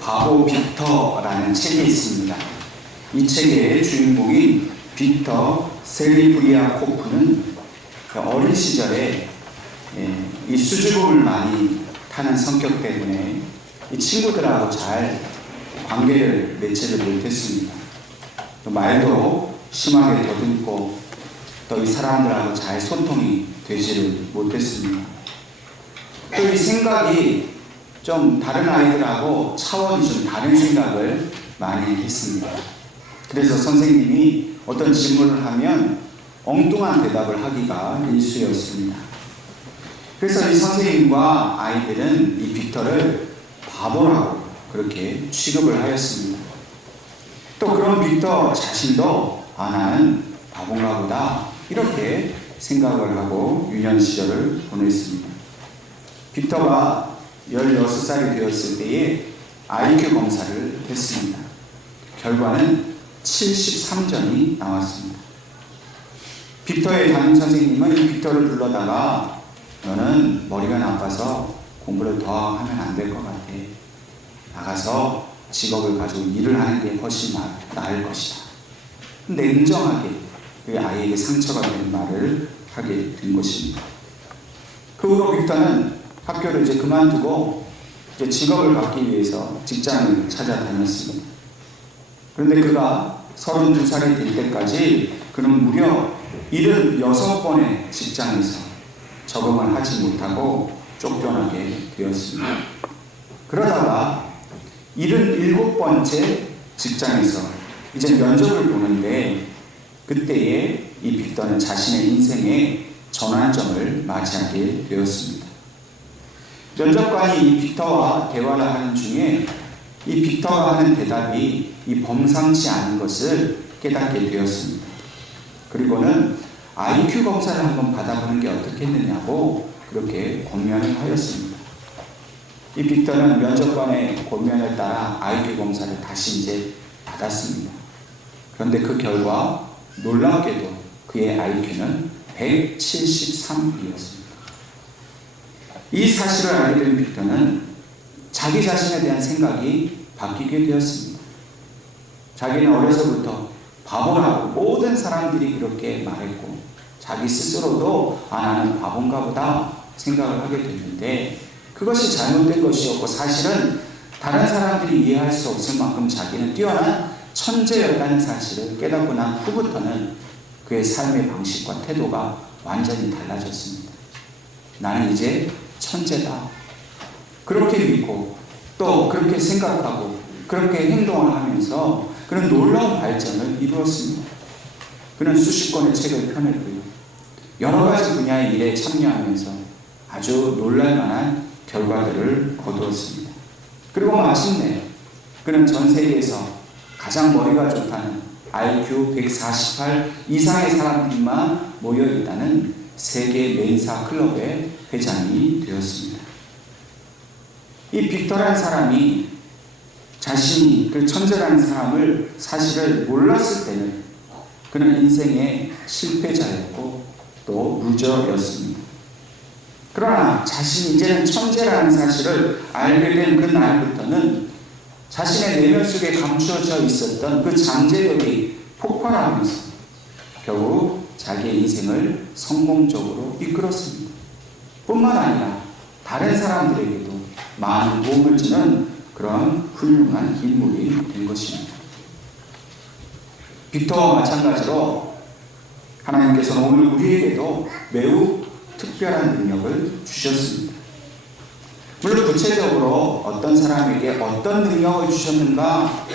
바보 빅터라는 책이 있습니다. 이 책의 주인공인 빅터 셀리브리아코프는 어린 시절에 이 수줍음을 많이 타는 성격 때문에 이 친구들하고 잘 관계를 맺지를 못했습니다. 또 말도 심하게 더듬고 또 이 사람들하고 잘 소통이 되지를 못했습니다. 또 이 생각이 좀 다른 아이들하고 차원이 좀 다른 생각을 많이 했습니다. 그래서 선생님이 어떤 질문을 하면 엉뚱한 대답을 하기가 일쑤였습니다. 그래서 이 선생님과 아이들은 이 빅터를 바보라고 그렇게 취급을 하였습니다. 또 그런 빅터 자신도 나는 바본가 보다 이렇게 생각을 하고 유년 시절을 보냈습니다. 빅터가 16살이 되었을 때에 IQ 검사를 했습니다. 결과는 73점이 나왔습니다. 빅터의 담임 선생님은 이 빅터를 불러다가 너는 머리가 나빠서 공부를 더 하면 안 될 것 같아. 나가서 직업을 가지고 일을 하는 게 훨씬 나을 것이다. 냉정하게 그 아이에게 상처가 되는 말을 하게 된 것입니다. 그 후로 빅터는 학교를 이제 그만두고 이제 직업을 갖기 위해서 직장을 찾아다녔습니다. 그런데 그가 32살이 될 때까지 그는 무려 76번의 직장에서 적응을 하지 못하고 쫓겨나게 되었습니다. 그러다가 77번째 직장에서 이제 면접을 보는데 그때에 이 빅터는 자신의 인생의 전환점을 맞이하게 되었습니다. 면접관이 이 빅터와 대화를 하는 중에 이 빅터가 하는 대답이 이 범상치 않은 것을 깨닫게 되었습니다. 그리고는 IQ 검사를 한번 받아보는 게 어떻겠느냐고 그렇게 권면을 하였습니다. 이 빅터는 면접관의 권면을 따라 IQ 검사를 다시 이제 받았습니다. 그런데 그 결과 놀랍게도 그의 IQ는 173이었습니다. 이 사실을 알게 된 빅터는 자기 자신에 대한 생각이 바뀌게 되었습니다. 자기는 어려서부터 바보라고 모든 사람들이 그렇게 말했고 자기 스스로도 나는 바본가 보다 생각을 하게 됐는데 그것이 잘못된 것이었고 사실은 다른 사람들이 이해할 수 없을 만큼 자기는 뛰어난 천재였다는 사실을 깨닫고 난 후부터는 그의 삶의 방식과 태도가 완전히 달라졌습니다. 나는 이제 천재다. 그렇게 믿고 또 그렇게 생각하고 그렇게 행동을 하면서 그는 놀라운 발전을 이루었습니다. 그는 수십 권의 책을 펴냈고요. 여러 가지 분야의 일에 참여하면서 아주 놀랄만한 결과들을 거두었습니다. 그리고 마침내 그는 전 세계에서 가장 머리가 좋다는 IQ 148 이상의 사람들만 모여있다는 세계 맨사 클럽의 회장이 되었습니다. 이 빅터라는 사람이 자신이 그 천재라는 사람을 사실을 몰랐을 때는 그는 인생의 실패자였고 또 루저였습니다. 그러나 자신이 이제는 천재라는 사실을 알게 된 그 날부터는 자신의 내면 속에 감추어져 있었던 그 잠재력이 폭발하면서 결국 자기의 인생을 성공적으로 이끌었습니다. 뿐만 아니라 다른 사람들에게도 많은 도움을 주는 그런 훌륭한 인물이 된 것입니다. 빅터와 마찬가지로 하나님께서는 오늘 우리에게도 매우 특별한 능력을 주셨습니다. 물론 구체적으로 어떤 사람에게 어떤 능력을 주셨는가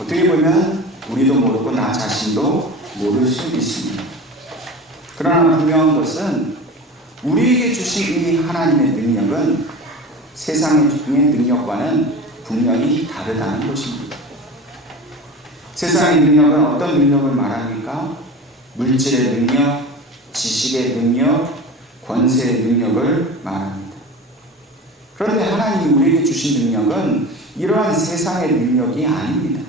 어떻게 보면 우리도 모르고 나 자신도 모를 수 있습니다. 그러나 분명한 것은 우리에게 주신 이 하나님의 능력은 세상의 능력과는 분명히 다르다는 것입니다. 세상의 능력은 어떤 능력을 말합니까? 물질의 능력, 지식의 능력, 권세의 능력을 말합니다. 그런데 하나님이 우리에게 주신 능력은 이러한 세상의 능력이 아닙니다.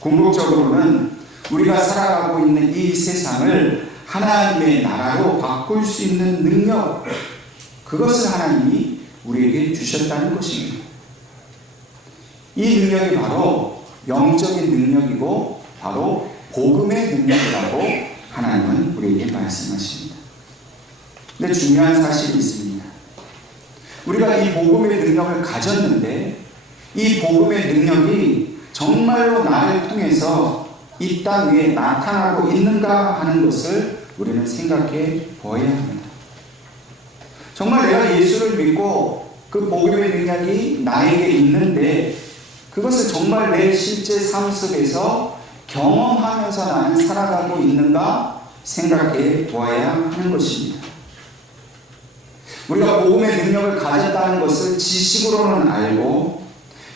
궁극적으로는 우리가 살아가고 있는 이 세상을 하나님의 나라로 바꿀 수 있는 능력, 그것을 하나님이 우리에게 주셨다는 것입니다. 이 능력이 바로 영적인 능력이고 바로 복음의 능력이라고 하나님은 우리에게 말씀하십니다. 근데 중요한 사실이 있습니다. 우리가 이 복음의 능력을 가졌는데 이 복음의 능력이 정말로 나를 통해서 이 땅 위에 나타나고 있는가 하는 것을 우리는 생각해 보아야 합니다. 정말 내가 예수를 믿고 그 복음의 능력이 나에게 있는데 그것을 정말 내 실제 삶 속에서 경험하면서 나는 살아가고 있는가 생각해 보아야 하는 것입니다. 우리가 복음의 능력을 가졌다는 것을 지식으로는 알고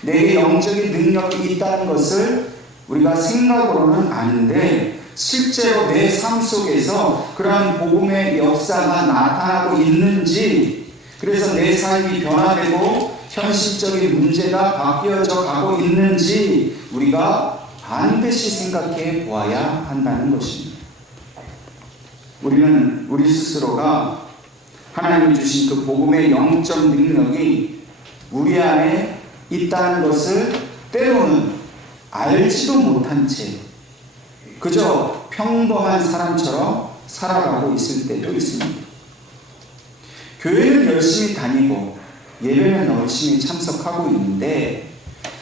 내게 영적인 능력이 있다는 것을 우리가 생각으로는 아는데 실제로 내 삶 속에서 그러한 복음의 역사가 나타나고 있는지, 그래서 내 삶이 변화되고 현실적인 문제가 바뀌어져 가고 있는지 우리가 반드시 생각해 보아야 한다는 것입니다. 우리는 우리 스스로가 하나님이 주신 그 복음의 영적 능력이 우리 안에 있다는 것을 때로는 알지도 못한 채 그저 평범한 사람처럼 살아가고 있을 때도 있습니다. 교회는 열심히 다니고 예배는 열심히 참석하고 있는데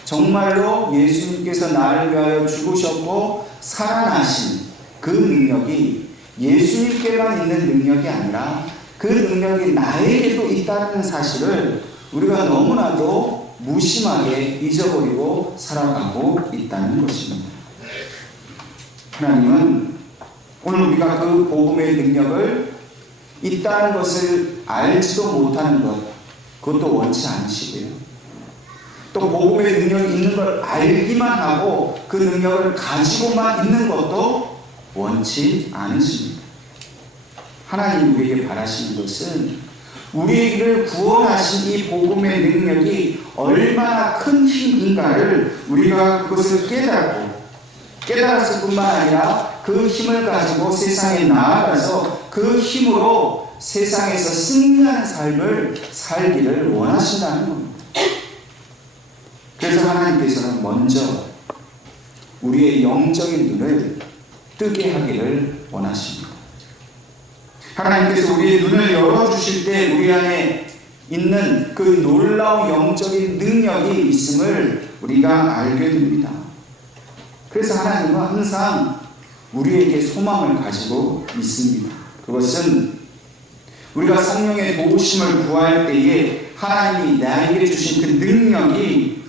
정말로 예수님께서 나를 위하여 죽으셨고 살아나신 그 능력이 예수님께만 있는 능력이 아니라 그 능력이 나에게도 있다는 사실을 우리가 너무나도 무심하게 잊어버리고 살아가고 있다는 것입니다. 하나님은 오늘 우리가 그 복음의 능력을 있다는 것을 알지도 못하는 것, 그것도 원치 않으시고요. 또 복음의 능력이 있는 걸 알기만 하고 그 능력을 가지고만 있는 것도 원치 않으십니다. 하나님 우리에게 바라시는 것은 우리를 구원하신 이 복음의 능력이 얼마나 큰 힘인가를 우리가 그것을 깨달았을 뿐만 아니라 그 힘을 가지고 세상에 나아가서 그 힘으로 세상에서 승리하는 삶을 살기를 원하신다는 겁니다. 그래서 하나님께서는 먼저 우리의 영적인 눈을 뜨게 하기를 원하십니다. 하나님께서 우리의 눈을 열어주실 때 우리 안에 있는 그 놀라운 영적인 능력이 있음을 우리가 알게 됩니다. 그래서 하나님은 항상 우리에게 소망을 가지고 있습니다. 그것은 우리가 성령의 도우심을 구할 때에 하나님이 나에게 주신 그 능력이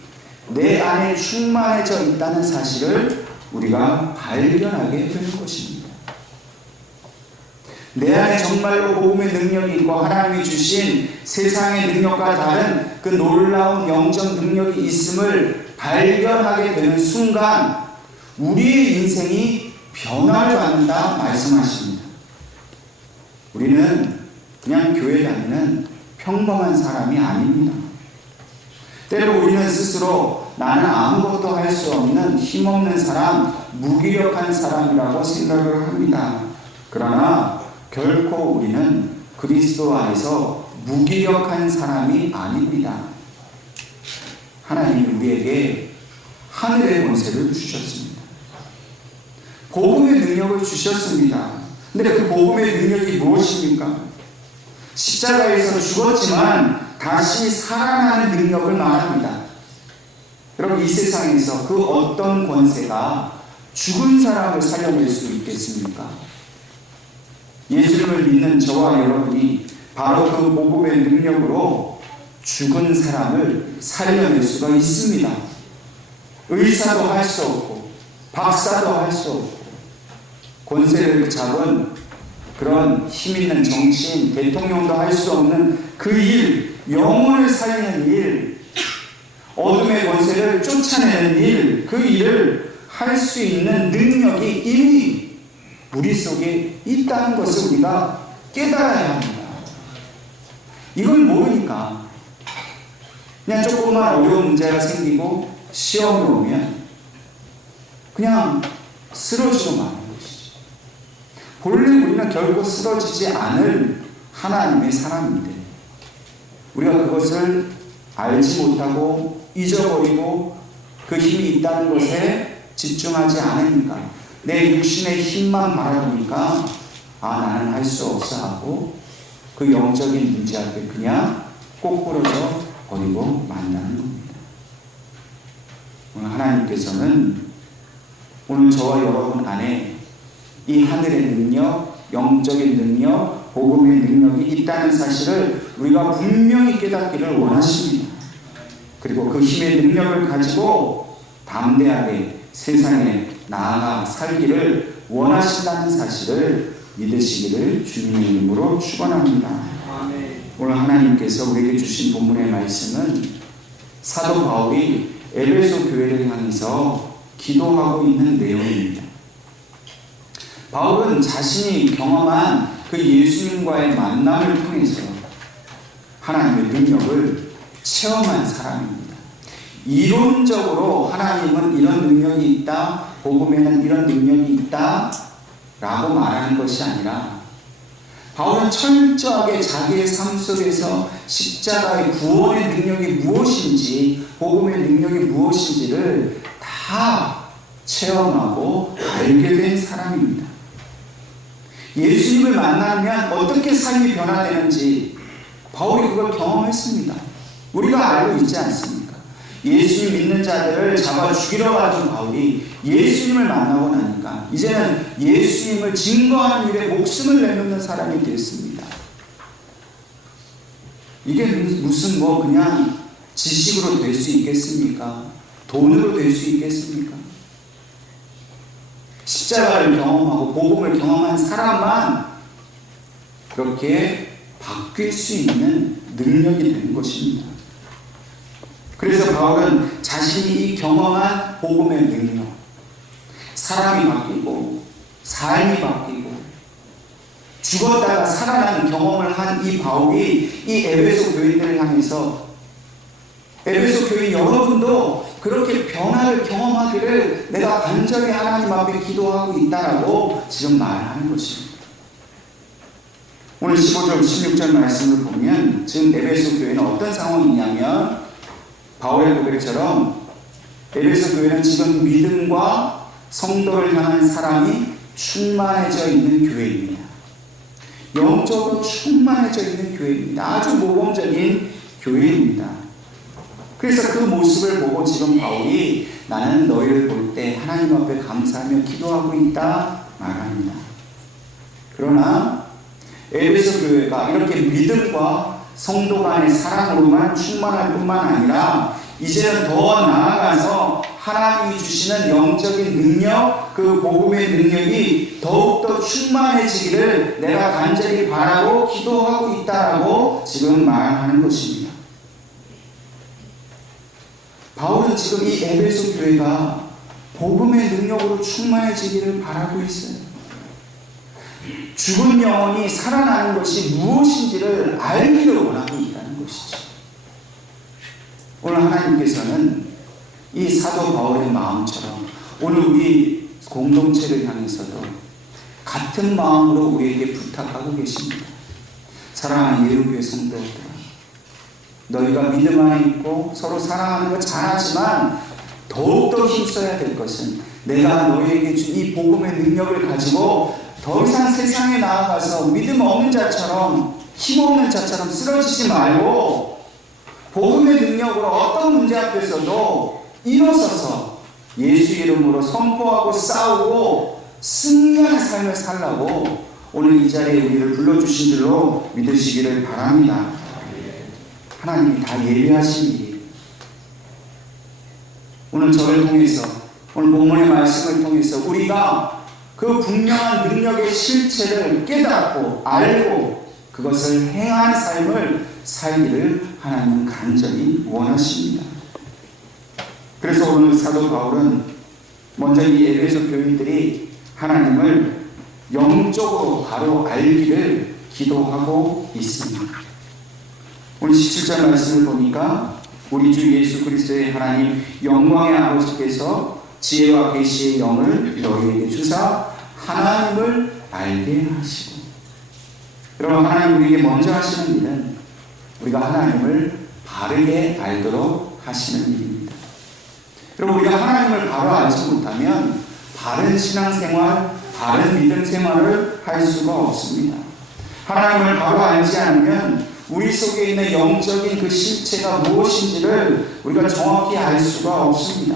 내 안에 충만해져 있다는 사실을 우리가 발견하게 되는 것입니다. 내 안에 정말로 복음의 능력이 있고 하나님이 주신 세상의 능력과 다른 그 놀라운 영적 능력이 있음을 발견하게 되는 순간 우리의 인생이 변화를 받는다 말씀하십니다. 우리는 그냥 교회 다니는 평범한 사람이 아닙니다. 때로 우리는 스스로 나는 아무것도 할 수 없는 힘없는 사람, 무기력한 사람이라고 생각을 합니다. 그러나 결코 우리는 그리스도 안에서 무기력한 사람이 아닙니다. 하나님이 우리에게 하늘의 권세를 주셨습니다. 복음의 능력을 주셨습니다. 근데 그 복음의 능력이 무엇입니까? 십자가에서 죽었지만 다시 살아나는 능력을 말합니다. 여러분, 이 세상에서 그 어떤 권세가 죽은 사람을 살려낼 수 있겠습니까? 예수님을 믿는 저와 여러분이 바로 그 복음의 능력으로 죽은 사람을 살려낼 수가 있습니다. 의사도 할 수 없고 박사도 할 수 없고 권세를 잡은 그런 힘있는 정치인, 대통령도 할 수 없는 그 일, 영혼을 살리는 일, 어둠의 권세를 쫓아내는 일, 그 일을 할 수 있는 능력이 이미 우리 속에 있다는 것을 우리가 깨달아야 합니다. 이걸 모르니까 그냥 조금만 어려운 문제가 생기고 시험이 오면 그냥 쓰러지고 마는 것이죠. 본래 우리는 결코 쓰러지지 않을 하나님의 사람인데 우리가 그것을 알지 못하고 잊어버리고 그 힘이 있다는 것에 집중하지 않으니까, 내 육신의 힘만 바라보니까 나는 할 수 없어 하고 그 영적인 문제 앞에 그냥 꼬꾸러져 버리고 만나는 겁니다. 오늘 하나님께서는 오늘 저와 여러분 안에 이 하늘의 능력, 영적인 능력, 복음의 능력이 있다는 사실을 우리가 분명히 깨닫기를 원하십니다. 그리고 그 힘의 능력을 가지고 담대하게 세상에 나아가 살기를 원하신다는 사실을 믿으시기를 주님의 이름으로 축원합니다. 오늘 하나님께서 우리에게 주신 본문의 말씀은 사도 바울이 에베소 교회를 향해서 기도하고 있는 내용입니다. 바울은 자신이 경험한 그 예수님과의 만남을 통해서 하나님의 능력을 체험한 사람입니다. 이론적으로 하나님은 이런 능력이 있다, 복음에는 이런 능력이 있다 라고 말하는 것이 아니라 바울은 철저하게 자기의 삶 속에서 십자가의 구원의 능력이 무엇인지, 복음의 능력이 무엇인지를 다 체험하고 알게 된 사람입니다. 예수님을 만나면 어떻게 삶이 변화되는지 바울이 그걸 경험했습니다. 우리가 알고 있지 않습니까? 예수님 믿는 자들을 잡아 죽이러 가던 바울이 예수님을 만나고 나니까 이제는 예수님을 증거하는 일에 목숨을 내놓는 사람이 됐습니다. 이게 무슨 그냥 지식으로 될 수 있겠습니까? 돈으로 될 수 있겠습니까? 십자가를 경험하고 복음을 경험한 사람만 그렇게 바뀔 수 있는 능력이 되는 것입니다. 그래서 바울은 자신이 이 경험한 복음의 능력, 사람이 바뀌고 삶이 바뀌고 죽었다가 살아나는 경험을 한 이 바울이 이 에베소 교인들을 향해서 에베소 교인 여러분도 그렇게 변화를 경험하기를 내가 간절히 하나님 앞에 기도하고 있다라고 지금 말하는 것입니다. 오늘 15절 16절 말씀을 보면 지금 에베소 교회는 어떤 상황이냐면 바울의 고백처럼 에베소 교회는 지금 믿음과 성도를 향한 사랑이 충만해져 있는 교회입니다. 영적으로 충만해져 있는 교회입니다. 아주 모범적인 교회입니다. 그래서 그 모습을 보고 지금 바울이 나는 너희를 볼 때 하나님 앞에 감사하며 기도하고 있다 말합니다. 그러나 에베소 교회가 이렇게 믿음과 성도 간의 사랑으로만 충만할 뿐만 아니라 이제는 더 나아가서 하나님이 주시는 영적인 능력, 그 복음의 능력이 더욱더 충만해지기를 내가 간절히 바라고 기도하고 있다라고 지금 말하는 것입니다. 바울은 지금 이 에베소 교회가 복음의 능력으로 충만해지기를 바라고 있어요. 죽은 영혼이 살아나는 것이 무엇인지를 알기를 원하고 있다는 것이죠. 오늘 하나님께서는 이 사도 바울의 마음처럼 오늘 우리 공동체를 향해서도 같은 마음으로 우리에게 부탁하고 계십니다. 사랑하는 예루교회 성도들아, 너희가 믿음 안에 있고 서로 사랑하는 것 잘하지만 더욱더 힘써야 될 것은 내가 너희에게 준 이 복음의 능력을 가지고 더 이상 세상에 나아가서 믿음 없는 자처럼 힘없는 자처럼 쓰러지지 말고 복음의 능력으로 어떤 문제 앞에서도 일어서서 예수 이름으로 선포하고 싸우고 승리하는 삶을 살라고 오늘 이 자리에 우리를 불러주신 줄로 믿으시기를 바랍니다. 하나님이 다 예비하신 일이에요. 오늘 저를 통해서 오늘 본문의 말씀을 통해서 우리가 그 분명한 능력의 실체를 깨닫고 알고 그것을 행한 삶을 살기를 하나님은 간절히 원하십니다. 그래서 오늘 사도 바울은 먼저 이 에베소 교인들이 하나님을 영적으로 바로 알기를 기도하고 있습니다. 오늘 17절 말씀을 보니까 우리 주 예수 그리스도의 하나님 영광의 아버지께서 지혜와 계시의 영을 너희에게 주사 하나님을 알게 하시고, 여러분, 하나님 우리에게 먼저 하시는 일은 우리가 하나님을 바르게 알도록 하시는 일입니다. 여러분, 우리가 하나님을 바로 알지 못하면 바른 신앙생활, 바른 믿음 생활을 할 수가 없습니다. 하나님을 바로 알지 않으면 우리 속에 있는 영적인 그 실체가 무엇인지를 우리가 정확히 알 수가 없습니다.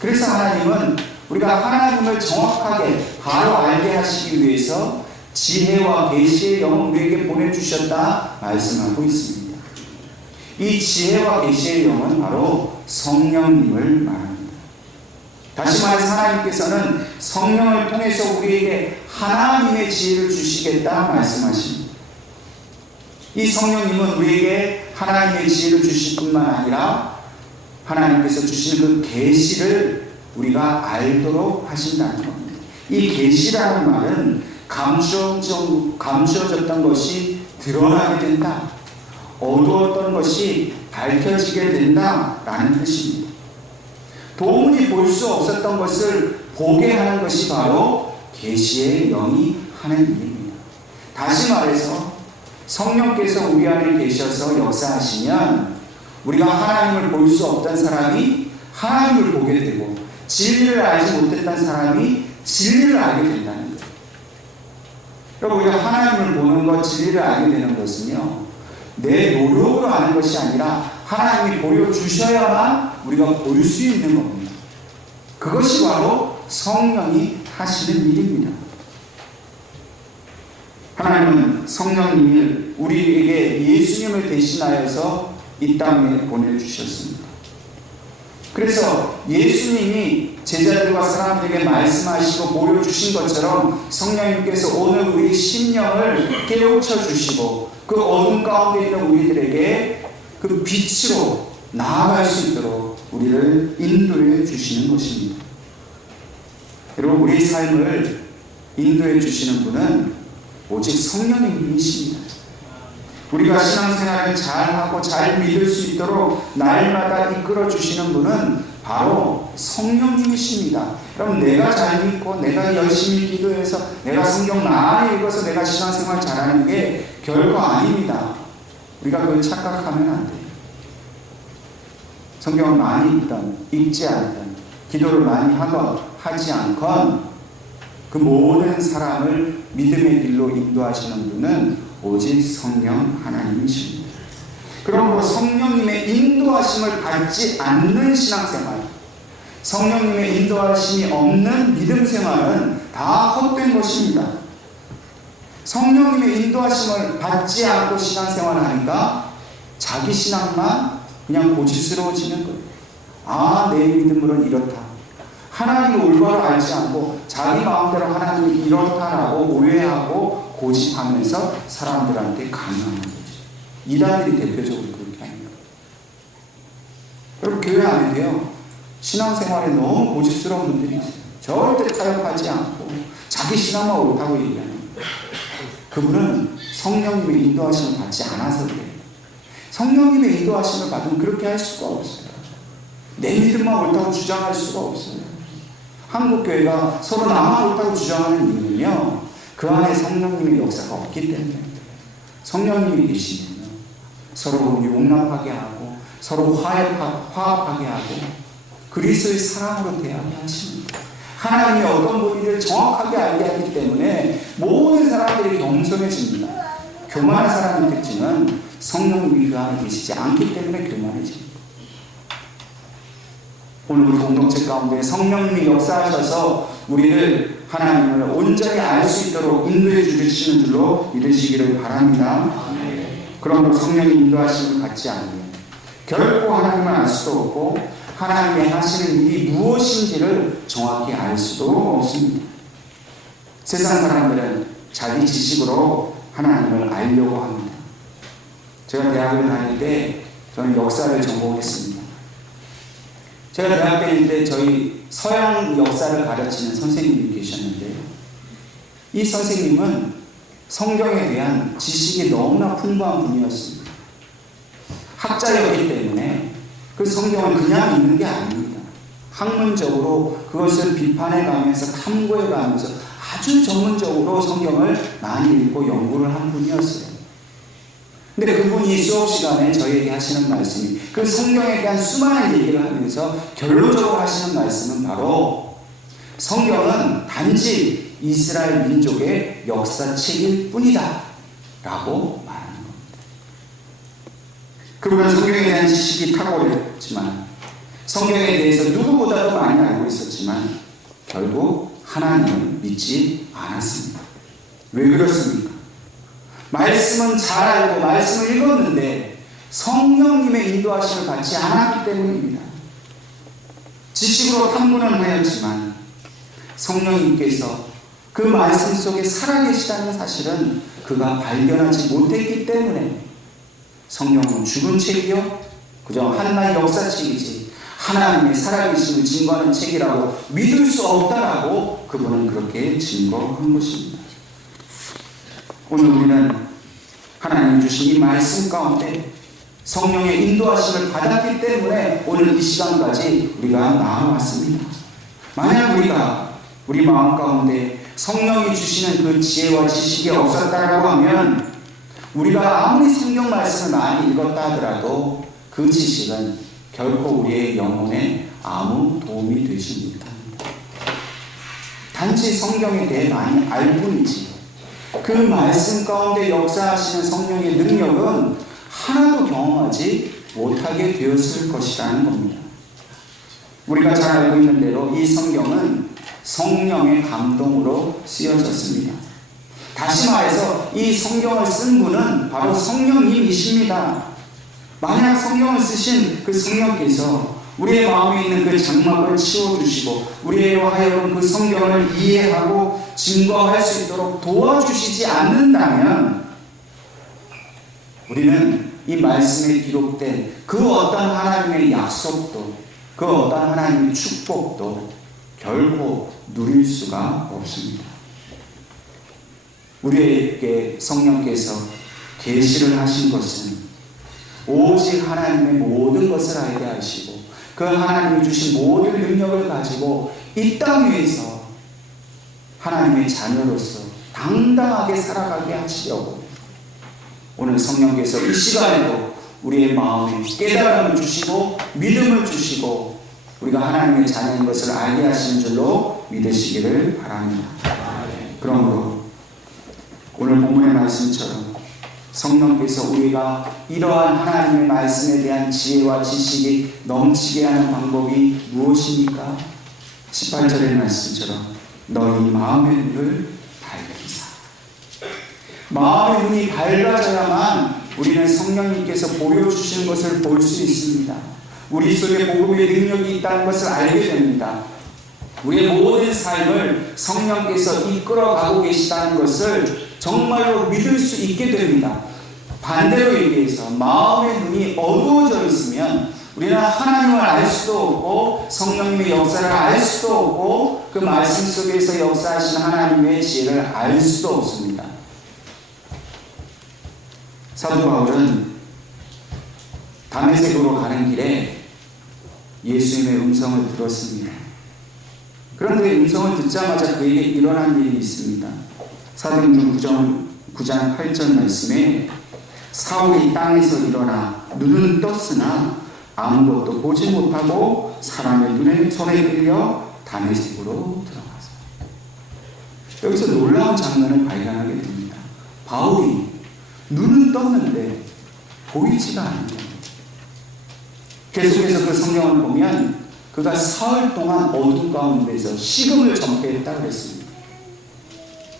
그래서 하나님은 우리가 하나님을 정확하게 바로 알게 하시기 위해서 지혜와 계시의 영을 우리에게 보내주셨다 말씀하고 있습니다. 이 지혜와 계시의 영은 바로 성령님을 말합니다. 다시 말해서 하나님께서는 성령을 통해서 우리에게 하나님의 지혜를 주시겠다 말씀하십니다. 이 성령님은 우리에게 하나님의 지혜를 주실 뿐만 아니라 하나님께서 주시는 그 계시를 우리가 알도록 하신다는 겁니다. 이 계시라는 말은 감추어졌던 것이 드러나게 된다, 어두웠던 것이 밝혀지게 된다라는 뜻입니다. 도무지 볼 수 없었던 것을 보게 하는 것이 바로 계시의 영이 하는 일입니다. 다시 말해서 성령께서 우리 안에 계셔서 역사하시면 우리가 하나님을 볼 수 없던 사람이 하나님을 보게 되고, 진리를 알지 못했던 사람이 진리를 알게 된다는 거예요. 여러분, 우리가 하나님을 보는 것, 진리를 알게 되는 것은요, 내 노력으로 아는 것이 아니라 하나님이 보여주셔야만 우리가 볼 수 있는 겁니다. 그것이 바로 성령이 하시는 일입니다. 하나님은 성령님을 우리에게 예수님을 대신하여서 이 땅에 보내주셨습니다. 그래서 예수님이 제자들과 사람들에게 말씀하시고 보여주신 것처럼 성령님께서 오늘 우리 심령을 깨우쳐 주시고 그 어둠 가운데 있는 우리들에게 그 빛으로 나아갈 수 있도록 우리를 인도해 주시는 것입니다. 여러분, 우리 삶을 인도해 주시는 분은 오직 성령님이십니다. 우리가 신앙생활을 잘하고 잘 믿을 수 있도록 날마다 이끌어 주시는 분은 바로 성령님이십니다. 그럼 내가 잘 믿고 내가 열심히 기도해서 내가 성경 많이 읽어서 내가 신앙생활 잘하는 게 결코 아닙니다. 우리가 그걸 착각하면 안 돼요. 성경을 많이 읽지 않든 기도를 많이 하건 하지 않건 그 모든 사람을 믿음의 길로 인도하시는 분은 오직 성령 하나님이십니다. 그러므로 성령님의 인도하심을 받지 않는 신앙생활, 성령님의 인도하심이 없는 믿음 생활은 다 헛된 것입니다. 성령님의 인도하심을 받지 않고 신앙생활을 하니까 자기 신앙만 그냥 고집스러워지는 거예요. 아, 내 믿음으로는 이렇다. 하나님을 올바로 알지 않고 자기 마음대로 하나님이 이렇다라고 오해하고 고집하면서 사람들한테 강요하는 거죠. 이단들이 대표적으로 그렇게 합니다. 여러분, 교회 안에도요, 신앙생활에 너무 고집스러운 분들이 있어요. 절대 타협하지 않고 자기 신앙만 옳다고 얘기하는 거예요. 그분은 성령님의 인도하심을 받지 않아서 그래요. 성령님의 인도하심을 받으면 그렇게 할 수가 없어요. 내 믿음만 옳다고 주장할 수가 없어요. 한국교회가 서로 나만 옳다고 주장하는 이유는요, 그 안에 성령님의 역사가 없기 때문에, 성령님이 계시면 서로 용납하게 하고 서로 화합하게 하고 그리스도의 사랑으로 대하게 하십니다. 하나님이 어떤 분인지를 정확하게 알게 하기 때문에 모든 사람들이 겸손해집니다. 교만한 사람의 특징은 성령님이 그 안에 계시지 않기 때문에 교만해집니다. 오늘 우리 공동체 가운데 성령님이 역사하셔서 우리를 하나님을 온전히 알 수 있도록 인도해 주시는 줄로 믿으시기를 바랍니다. 그러므로 성령의 인도하심을 받지 않으면 결코 하나님을 알 수도 없고 하나님의 하시는 일이 무엇인지를 정확히 알 수도 없습니다. 세상 사람들은 자기 지식으로 하나님을 알려고 합니다. 제가 대학을 다닐 때 저는 역사를 전공했습니다. 제가 대학 다닐 때 저희 서양 역사를 가르치는 선생님이 계셨는데요. 이 선생님은 성경에 대한 지식이 너무나 풍부한 분이었습니다. 학자였기 때문에 그 성경을 그냥 읽는 게 아닙니다. 학문적으로 그것을 비판해 가면서 탐구해 가면서 아주 전문적으로 성경을 많이 읽고 연구를 한 분이었어요. 근데 그분이 수업 시간에 저희에게 하시는 말씀이 그 성경에 대한 수많은 얘기를 하면서 결론적으로 하시는 말씀은 바로 성경은 단지 이스라엘 민족의 역사책일 뿐이다 라고 말하는 겁니다. 그분은 성경에 대한 지식이 탁월했지만 성경에 대해서 누구보다도 많이 알고 있었지만 결국 하나님을 믿지 않았습니다. 왜 그렇습니까? 말씀은 잘 알고 말씀을 읽었는데 성령님의 인도하심을 받지 않았기 때문입니다. 지식으로 탐구는 하였지만 성령님께서 그 말씀 속에 살아계시다는 사실은 그가 발견하지 못했기 때문에 성경은 죽은 책이요 그저 하나의 역사책이지 하나님의 살아계심을 증거하는 책이라고 믿을 수 없다라고 그분은 그렇게 증거한 것입니다. 오늘 우리는 하나님 주신 이 말씀 가운데 성령의 인도하심을 받았기 때문에 오늘 이 시간까지 우리가 나아왔습니다. 만약 우리가 우리 마음 가운데 성령이 주시는 그 지혜와 지식이 없었다라고 하면 우리가 아무리 성경 말씀을 많이 읽었다 하더라도 그 지식은 결코 우리의 영혼에 아무 도움이 되지 못합니다. 단지 성경에 대해 많이 알 뿐이지 그 말씀 가운데 역사하시는 성령의 능력은 하나도 경험하지 못하게 되었을 것이라는 겁니다. 우리가 잘 알고 있는 대로 이 성경은 성령의 감동으로 쓰여졌습니다. 다시 말해서 이 성경을 쓴 분은 바로 성령님이십니다. 만약 성경을 쓰신 그 성령께서 우리의 마음에 있는 그 장막을 치워주시고 우리로 하여금 그 성경을 이해하고 증거할 수 있도록 도와주시지 않는다면 우리는 이 말씀에 기록된 그 어떤 하나님의 약속도 그 어떤 하나님의 축복도 결코 누릴 수가 없습니다. 우리에게 성령께서 계시를 하신 것은 오직 하나님의 모든 것을 알게 하시고 그 하나님이 주신 모든 능력을 가지고 이 땅 위에서 하나님의 자녀로서 당당하게 살아가게 하시려고 오늘 성령께서 이 시간에도 우리의 마음에 깨달음을 주시고 믿음을 주시고 우리가 하나님의 자녀인 것을 알게 하시는 줄로 믿으시기를 바랍니다. 그러므로 오늘 본문의 말씀처럼 성령께서 우리가 이러한 하나님의 말씀에 대한 지혜와 지식이 넘치게 하는 방법이 무엇입니까? 18절의 말씀처럼 너희 마음의 눈을 밝히사. 마음의 눈이 밝아져야만 우리는 성령님께서 보여주시는 것을 볼 수 있습니다. 우리 속에 복음의 능력이 있다는 것을 알게 됩니다. 우리의 모든 삶을 성령께서 이끌어가고 계시다는 것을 정말로 믿을 수 있게 됩니다. 반대로 얘기해서 마음의 눈이 어두워져 있으면 우리는 하나님을 알 수도 없고 성령님의 역사를 알 수도 없고 그 말씀 속에서 역사하시는 하나님의 지혜를 알 수도 없습니다. 사도 바울은 다메섹으로 가는 길에 예수님의 음성을 들었습니다. 그런데 음성을 듣자마자 그에게 일어난 일이 있습니다. 사도행전 9장 8절 말씀에 사울이 땅에서 일어나 눈은 떴으나 아무것도 보지 못하고 사람의 눈에 손에 끌려 다메섹으로 들어갔어요. 여기서 놀라운 장면을 발견하게 됩니다. 바울이 눈은 떴는데 보이지가 않는 겁니다. 계속해서 그 성경을 보면 그가 사흘 동안 어둠 가운데서 식음을 전폐했다고 그랬습니다.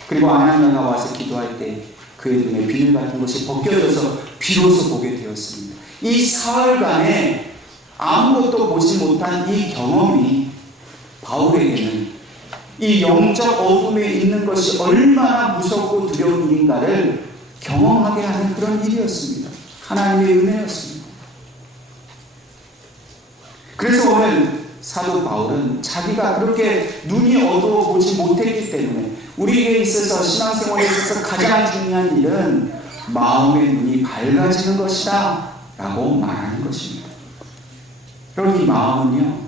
그리고 아나니아가 와서 기도할 때 그의 눈에 비늘 같은 것이 벗겨져서 비로소 보게 되었습니다. 이 사흘간에 아무것도 보지 못한 이 경험이 바울에게는 이 영적 어둠에 있는 것이 얼마나 무섭고 두려운 일인가를 경험하게 하는 그런 일이었습니다. 하나님의 은혜였습니다. 그래서 오늘 사도 바울은 자기가 그렇게 눈이 어두워 보지 못했기 때문에 우리에게 있어서 신앙생활에 있어서 가장 중요한 일은 마음의 눈이 밝아지는 것이다 라고 말하는 것입니다. 여러분, 이 마음은요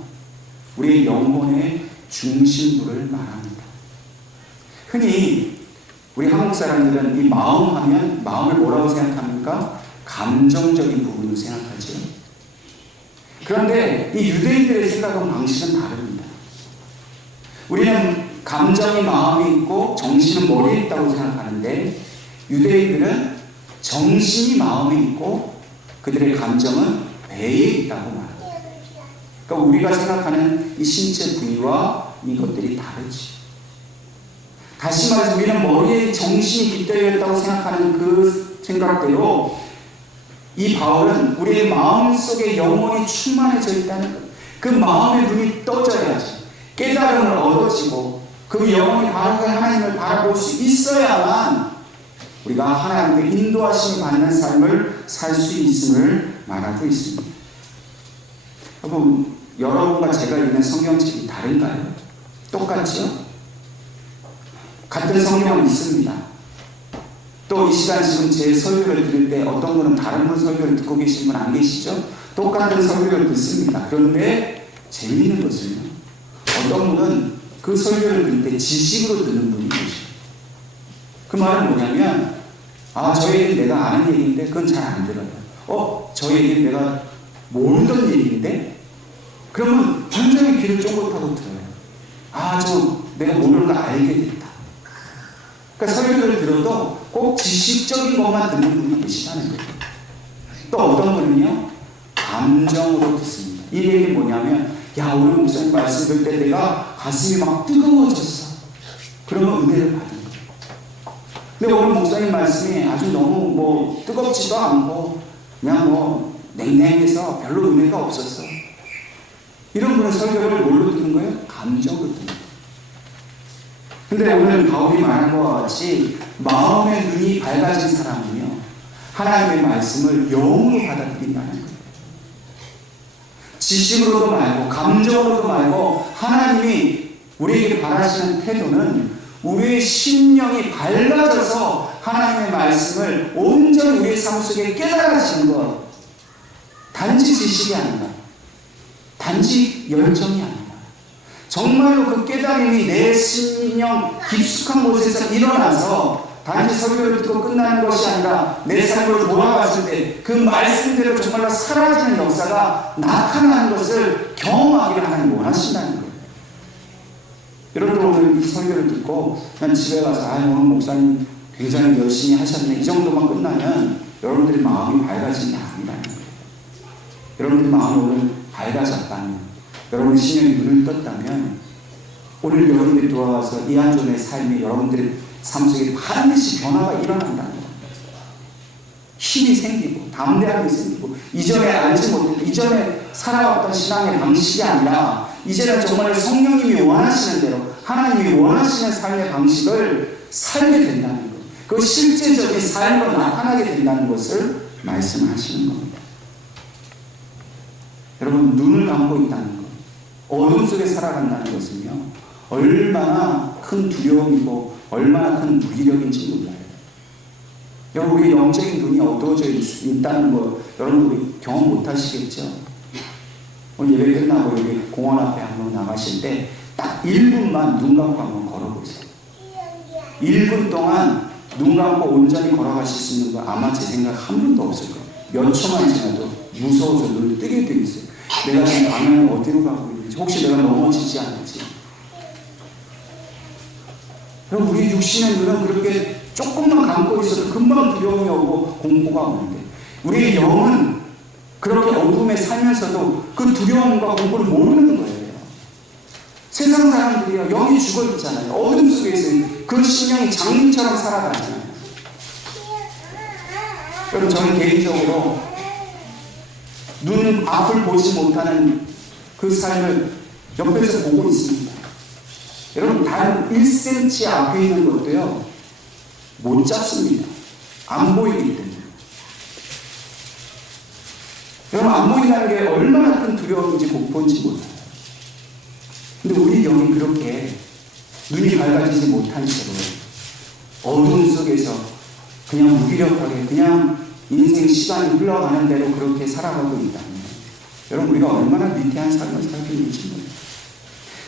우리의 영혼의 중심부를 말합니다. 흔히 우리 한국 사람들은 이 마음 하면 마음을 뭐라고 생각합니까? 감정적인 부분을 생각하죠. 그런데 이 유대인들의 생각은 방식은 다릅니다. 우리는 감정이 마음에 있고 정신은 머리에 있다고 생각하는데 유대인들은 정신이 마음에 있고 그들의 감정은 배에 있다고 말합니다. 그러니까 우리가 생각하는 이 신체 부위와 이것들이 다르지. 다시 말해서 우리는 머리에 정신이 빗대어 있다고 생각하는 그 생각대로 이 바울은 우리의 마음속에 영혼이 충만해져 있다는 것. 그 마음의 눈이 떠져야지 깨달음을 얻어지고 그 영혼이 바라보게 하나님을 바라볼 수 있어야만 우리가 하나님의 인도하심을 받는 삶을 살 수 있음을 말하고 있습니다. 여러분, 여러분과 제가 읽는 성경책이 다른가요? 똑같죠? 같은 성경은 있습니다. 또 이 시간 지금 제 설교를 들을 때 어떤 분은 다른 분 설교를 듣고 계신 분 안 계시죠? 똑같은 설교를 듣습니다. 그런데 재미있는 것은요, 어떤 분은 그 설교를 들을 때 지식으로 듣는 분이 계셔요. 그 말은 뭐냐면, 저 얘기는 내가 아는 얘기인데 그건 잘 안 들어요. 저 얘기는 내가 모르던 얘기인데? 그러면 굉장히 귀를 쫑긋하고 들어요. 내가 모르는 걸 알게 됐다. 그러니까 설교를 들어도 꼭 지식적인 것만 듣는 분이 계시다는 거예요. 또 어떤 분은요, 감정으로 듣습니다. 이 얘기는 뭐냐면, 오늘 목사님 말씀 들을 때 내가 가슴이 막 뜨거워졌어. 그러면 은혜를 받은 거예요. 근데 오늘 목사님 말씀이 아주 너무 뜨겁지도 않고 그냥 냉랭해서 별로 은혜가 없었어. 이런 분은 설교를 뭘로 듣는 거예요? 감정으로 듣는 거예요. 근데 오늘 바울이 말한 것과 같이 마음의 눈이 밝아진 사람은요, 하나님의 말씀을 영으로 받아들인다는 거예요. 지식으로도 말고 감정으로도 말고 하나님이 우리에게 바라시는 태도는 우리의 심령이 밝아져서 하나님의 말씀을 온전히 우리의 삶 속에 깨달아지는 것. 단지 지식이 아니라 단지 열정이 아니라 정말로 그 깨달음이 내 심령 깊숙한 곳에서 일어나서 단지 설교를 듣고 끝나는 것이 아니라 내 삶으로 돌아갔을 때 그 말씀대로 정말로 사라지는 역사가 나타나는 것을 경험하기를 하나님 원하신다는 거예요. 여러분들 오늘 이 설교를 듣고 그냥 집에 가서 오늘 목사님 굉장히 열심히 하셨네 이 정도만 끝나면 여러분들의 마음이 밝아진 게 아니라는 거예요. 여러분들의 마음이 오늘 밝아졌다면, 여러분의 심령이 눈을 떴다면 오늘 여러분들이 돌아와서 이한존의 삶이 여러분들의 삶 속에 반드시 변화가 일어난다는 거예요. 힘이 생기고 담대함이 생기고 이전에 알지 못했던 이전에 살아왔던 신앙의 방식이 아니라 이제는 정말 성령님이 원하시는 대로 하나님이 원하시는 삶의 방식을 살게 된다는 것, 그 실제적인 삶으로 나타나게 된다는 것을 말씀하시는 겁니다. 여러분, 눈을 감고 있다는 것, 어둠 속에 살아간다는 것은요, 얼마나 큰 두려움이고 얼마나 큰 무기력인지 몰라요. 여러분, 우리 영적인 눈이 어두워져 있다는 거 여러분 경험 못 하시겠죠? 오늘 예배 끝나고 여기 공원 앞에 한번 나가실 때 딱 1분만 눈 감고 한번 걸어보세요. 1분 동안 눈 감고 온전히 걸어가실 수 있는 거 아마 제 생각 한 분도 없을 거예요. 몇 초만 지나도 무서워서 눈을 뜨게 되어 있어요. 내가 지금 방향이 어디로 가고 있는지, 혹시 내가 넘어지지 않을지. 그럼 우리 육신의 눈은 그렇게 조금만 감고 있어도 금방 두려움이 오고 공포가 오는데, 우리의 영은 그렇게 어둠에 살면서도 그 두려움과 공포를 모르는 거예요. 세상 사람들이요, 영이 죽어 있잖아요. 어둠 속에서 그 심령이 장님처럼 살아가잖아요. 여러분, 저는 개인적으로 눈 앞을 보지 못하는 그 삶을 옆에서 보고 있습니다. 여러분, 단 1cm 앞에 있는 것도요, 못 잡습니다. 안 보이기 때문에. 여러분, 안 보인다는 게 얼마나 큰 두려움인지 공포인지 몰라요. 근데 우리 영이 그렇게 눈이 밝아지지 못한 채로 어둠 속에서 그냥 무기력하게 그냥 인생 시간이 흘러가는 대로 그렇게 살아가고 있다면 여러분, 우리가 얼마나 위태한 삶을 살고 있는지 몰라요.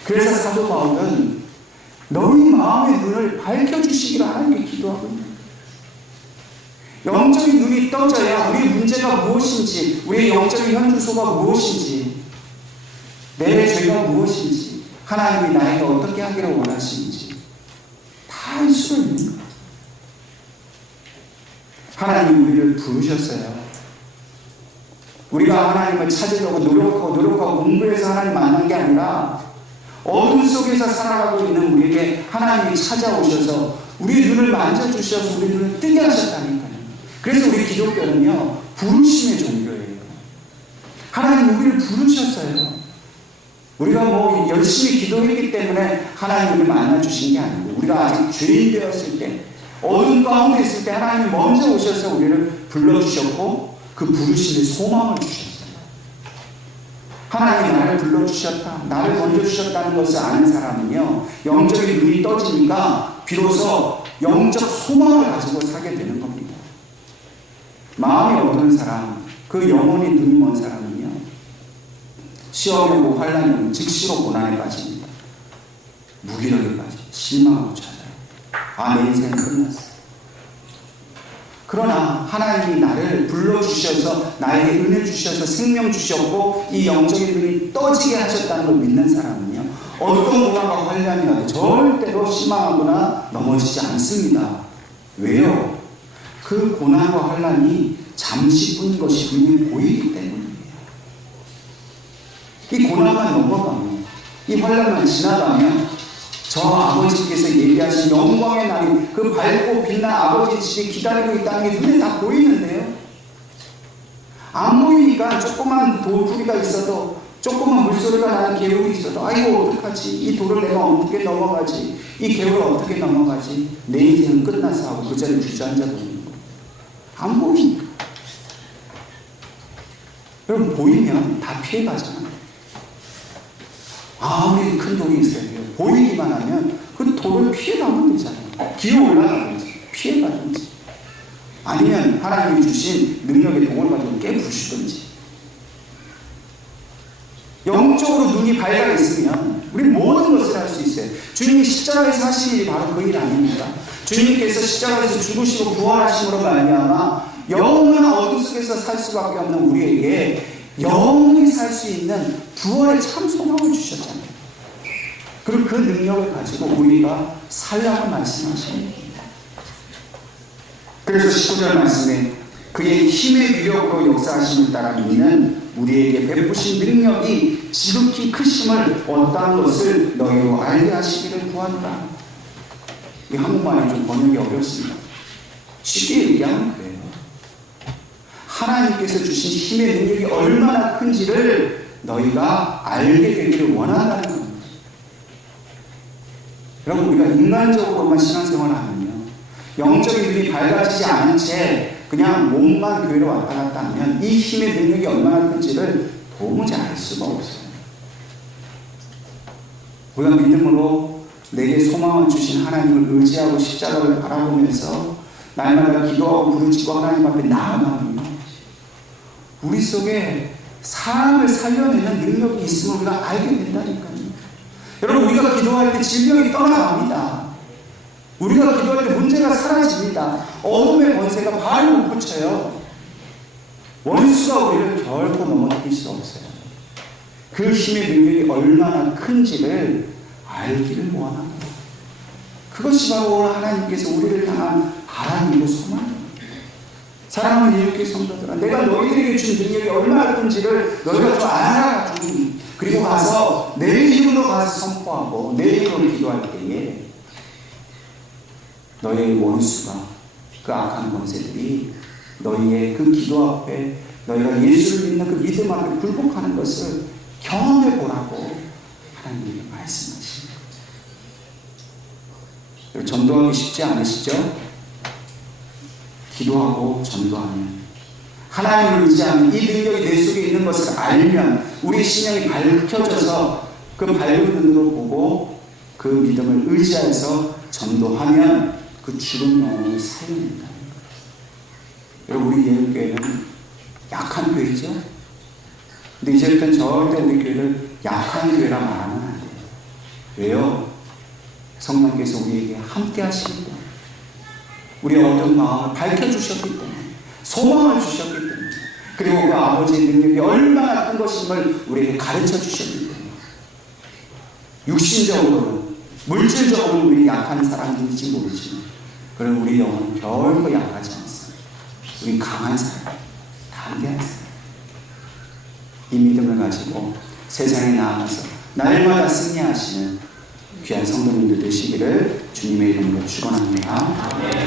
그래서 사도 바울은 너희 마음의 눈을 밝혀주시기를 하나님께 기도하고 있는 거예요. 영적인 눈이 떠져야 우리의 문제가 무엇인지, 우리의 영적인 현주소가 무엇인지, 내 죄가 무엇인지, 하나님이 나에게 어떻게 하기를 원하시는지 다 알 수가 있는 거예요. 하나님이 우리를 부르셨어요. 우리가 하나님을 찾으려고 노력하고 공부해서 하나님 만난 게 아니라 어둠 속에서 살아가고 있는 우리에게 하나님이 찾아오셔서 우리 눈을 만져주셔서 우리 눈을 뜨게 하셨다니까요. 그래서 우리 기독교는요, 부르심의 종교예요. 하나님 우리를 부르셨어요. 우리가 뭐 열심히 기도했기 때문에 하나님 우리를 만나주신 게 아니고, 우리가 아직 죄인 되었을 때, 어둠 가운데 있을 때 하나님이 먼저 오셔서 우리를 불러주셨고 그 부르심의 소망을 주셨어요. 하나님이 나를 불러주셨다, 나를 건져주셨다는 것을 아는 사람은요, 영적인 눈이 떠지니까 비로소 영적 소망을 가지고 살게 되는 겁니다. 마음이 어두운 사람, 그 영혼이 눈이 먼 사람은요, 시험이 오고 환난이 오면 즉시로 고난에 빠집니다. 무기력에 빠져 실망하고 찾아요. 아, 내 인생은 끝났어. 그러나 하나님이 나를 불러주셔서 나에게 은혜 주셔서 생명 주셨고 이 영적인 눈이 떠지게 하셨다는 걸 믿는 사람은요, 어떤 고난과 환난이 와도 절대로 실망하거나 넘어지지 않습니다. 왜요? 그 고난과 환난이 잠시뿐인 것이 눈에 보이기 때문이에요. 이 고난만 넘어가면, 이 환난만 지나가면 저 아버지께서 얘기하신 영광의 날이, 그 밝고 빛난 아버지 집이 기다리고 있다는 게 눈에 다 보이는데요, 안 보이니까 조그만 돌풀이가 있어도, 조그만 물소리가 나는 개울이 있어도 아이고 어떡하지, 이 돌을 내가 어떻게 넘어가지, 이 개울을 어떻게 넘어가지, 내 인생은 끝나서 하고 그 자리에 주저앉아 버리는 거예요. 안 보이니까. 여러분, 보이면 다 피해가잖아요. 아무리 큰 돌이 있어요. 보이기만 하면 그 돌을 피해가면 되잖아요. 기어 올라가든지 피해가든지, 아니면 하나님이 주신 능력의 독을 가지고 깨부수든지. 영적으로 눈이 밝아 있으면 우리 모든 것을 할 수 있어요. 주님이 십자가에서 하신 일이 바로 그 일 아닙니까? 주님께서 십자가에서 죽으시고 부활하심으로 말미암아 영원한 어둠 속에서 살 수밖에 없는 우리에게 영원히 살 수 있는 부활의 참 소망을 주셨잖아요. 그리고 그 능력을 가지고 우리가 살라고 말씀하십니다. 그래서 19절 말씀에 그의 힘의 위력으로 역사하심을 따라 믿는 우리에게 베푸신 능력이 지극히 크심을 어떠한 것을 너희로 알게 하시기를 구하노라. 이 한국말이 좀 번역이 어렵습니다. 쉽게 얘기하면 그래요. 하나님께서 주신 힘의 능력이 얼마나 큰지를 너희가 알게 되기를 원한다는 겁니다. 여러분, 우리가 인간적으로만 신앙생활을 하면요, 영적인 눈이 밝아지지 않은 채 그냥 몸만 교회로 왔다 갔다 하면 이 힘의 능력이 얼마나 큰지를 도무지 알 수가 없어요. 우리가 믿음으로 내게 소망을 주신 하나님을 의지하고 십자가를 바라보면서 날마다 기도하고 부르짖고 하나님 앞에 나아가면 우리 속에 사람을 살려내는 능력이 있음을 우리가 알게 된다니까요. 여러분, 우리가 기도할 때 질병이 떠나갑니다. 우리가 기도할 때 문제가 사라집니다. 어둠의 권세가 발을 못 붙여요. 원수가 우리를 결코 넘어뜨릴 수 없어요. 그 힘의 능력이 얼마나 큰지를 알기를 원합니다. 그것이 바로 오늘 하나님께서 우리를 향한 바람이고 소망입니다. 사랑하는 이웃교회 성도들아, 내가 너희들에게 준 능력이 얼마나 큰지를 너희가 좀 알아라 주니, 그리고 가서 내 이름으로 가서 선포하고 내 이름으로 기도할 때에 너희의 원수가, 그 악한 권세들이 너희의 그 기도 앞에, 너희가 예수를 믿는 그 믿음 앞에 굴복하는 것을 경험해 보라고 하나님이 말씀하십니다. 전도하기 쉽지 않으시죠? 기도하고 전도하면, 하나님을 의지하면, 이 능력이 내 속에 있는 것을 알면 우리 신령이 밝혀져서 그 밝은 눈으로 보고 그 믿음을 의지해서 전도하면 그 죽은 영혼을 살린다. 여러분, 우리 예언교회는 약한 교회죠? 근데 이제부터는 절대 우리 교회를 약한 교회라 말하면 안 돼요. 왜요? 성령께서 우리에게 함께 하십니다. 우리의 어두운 마음을 밝혀주셨기 때문에, 소망을 주셨기 때문에, 그리고 그 아버지의 능력이 얼마나 큰 것임을 우리에게 가르쳐 주셨기 때문에, 육신적으로는, 물질적으로는 우리 약한 사람들인지 모르지만, 그럼 우리 영혼은 결코 약하지 않습니다. 우리 강한 사람, 담대한 사람. 이 믿음을 가지고 세상에 나아가서 날마다 승리하시는 귀한 성도님들 되시기를 주님의 이름으로 축원합니다.